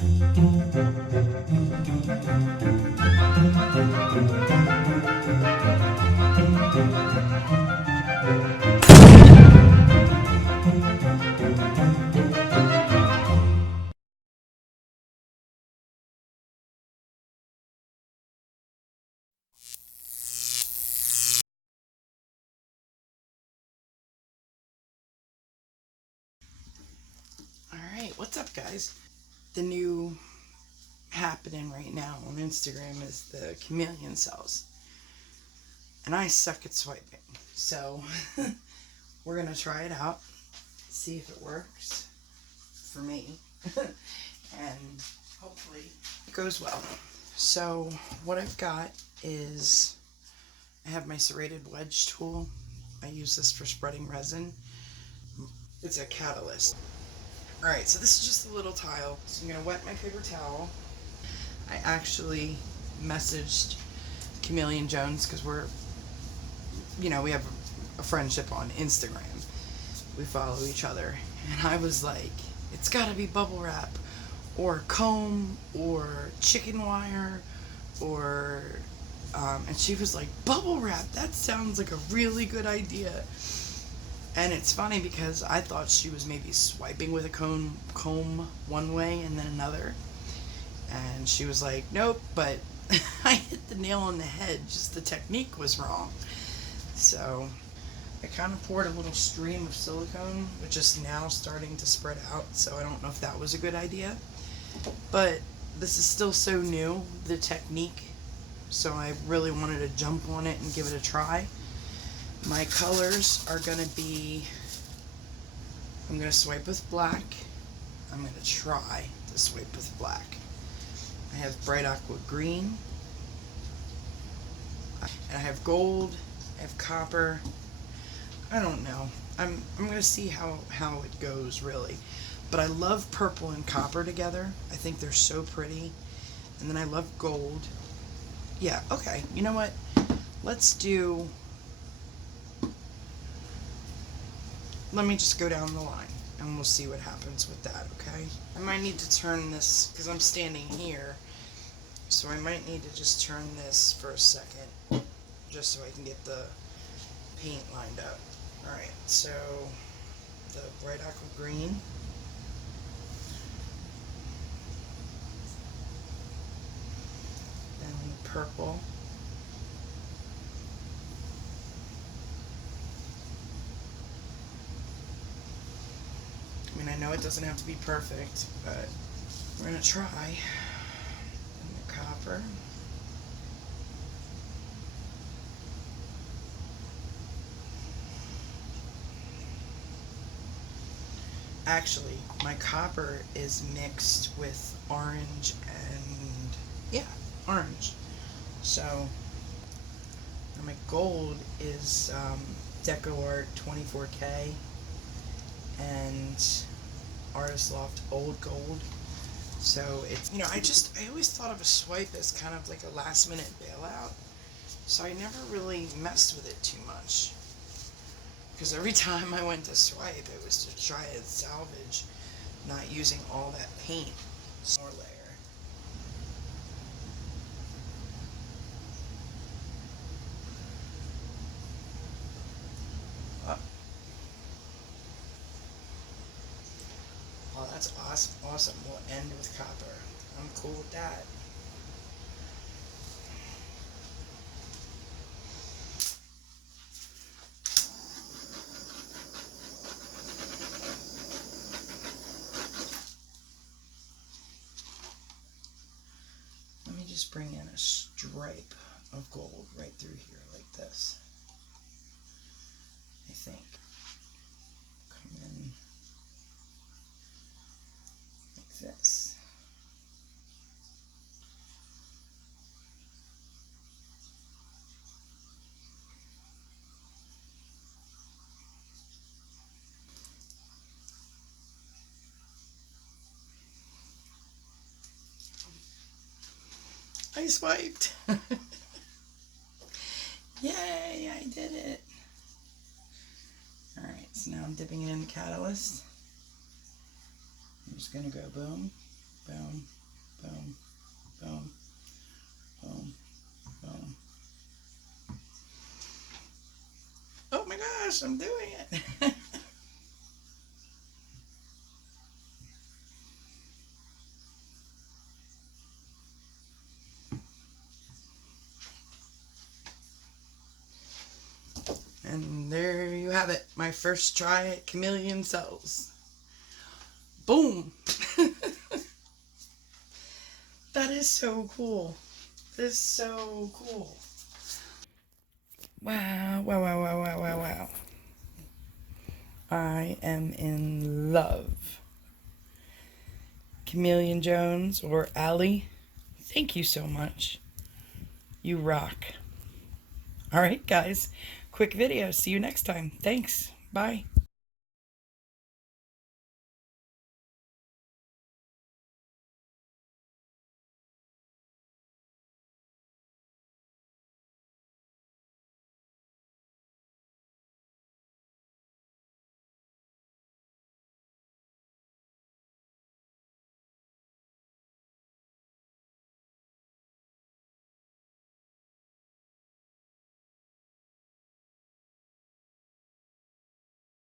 Alright, what's up guys? The new happening right now on Instagram is the Chameleon Cells. And I suck at swiping. So, we're going to try it out, see if it works for me, and hopefully it goes well. So, what I've got is, I have my serrated wedge tool. I use this for spreading resin. It's a catalyst. Alright, so this is just a little tile. So I'm going to wet my paper towel. I actually messaged Chameleon Jones because we have a friendship on Instagram. We follow each other. And I was like, it's got to be bubble wrap or comb or chicken wire or... and she was like, bubble wrap, that sounds like a really good idea. And it's funny because I thought she was maybe swiping with a comb one way and then another. And she was like, nope, but I hit the nail on the head, just the technique was wrong. So I kind of poured a little stream of silicone, which is now starting to spread out, so I don't know if that was a good idea. But this is still so new, the technique, so I really wanted to jump on it and give it a try. My colors are going to be, I'm going to swipe with black. I'm going to try to swipe with black. I have bright aqua green. And I have gold. I have copper. I don't know. I'm going to see how it goes, really. But I love purple and copper together. I think they're so pretty. And then I love gold. Yeah, okay. You know what? Let's do... Let me just go down the line, and we'll see what happens with that, okay? I might need to turn this, because I'm standing here, so I might need to just turn this for a second, just so I can get the paint lined up. Alright, so the bright aqua green. Then the purple. I mean, I know it doesn't have to be perfect, but we're going to try. And the copper. Actually, my copper is mixed with orange and, yeah, orange. So, and my gold is Deco Art 24K and Artist Loft Old Gold. So it's, I always thought of a swipe as kind of like a last minute bailout. So I never really messed with it too much. Because every time I went to swipe, it was to try and salvage not using all that paint. More layer. Oh, that's awesome. We'll end with copper. I'm cool with that. Let me just bring in a stripe of gold right through here like this. I think. Come in like this. I swiped. Yay, I did it. Alright, so now I'm dipping it in the catalyst. I'm just going to go boom, boom, boom, boom, boom, boom. Oh my gosh, I'm doing it. And there you have it. My first try at Chameleon Cells. Boom. That is so cool. That is so cool. Wow, wow, wow, wow, wow, wow, wow. I am in love. Chameleon Jones or Allie, thank you so much. You rock. All right, guys. Quick video. See you next time. Thanks. Bye.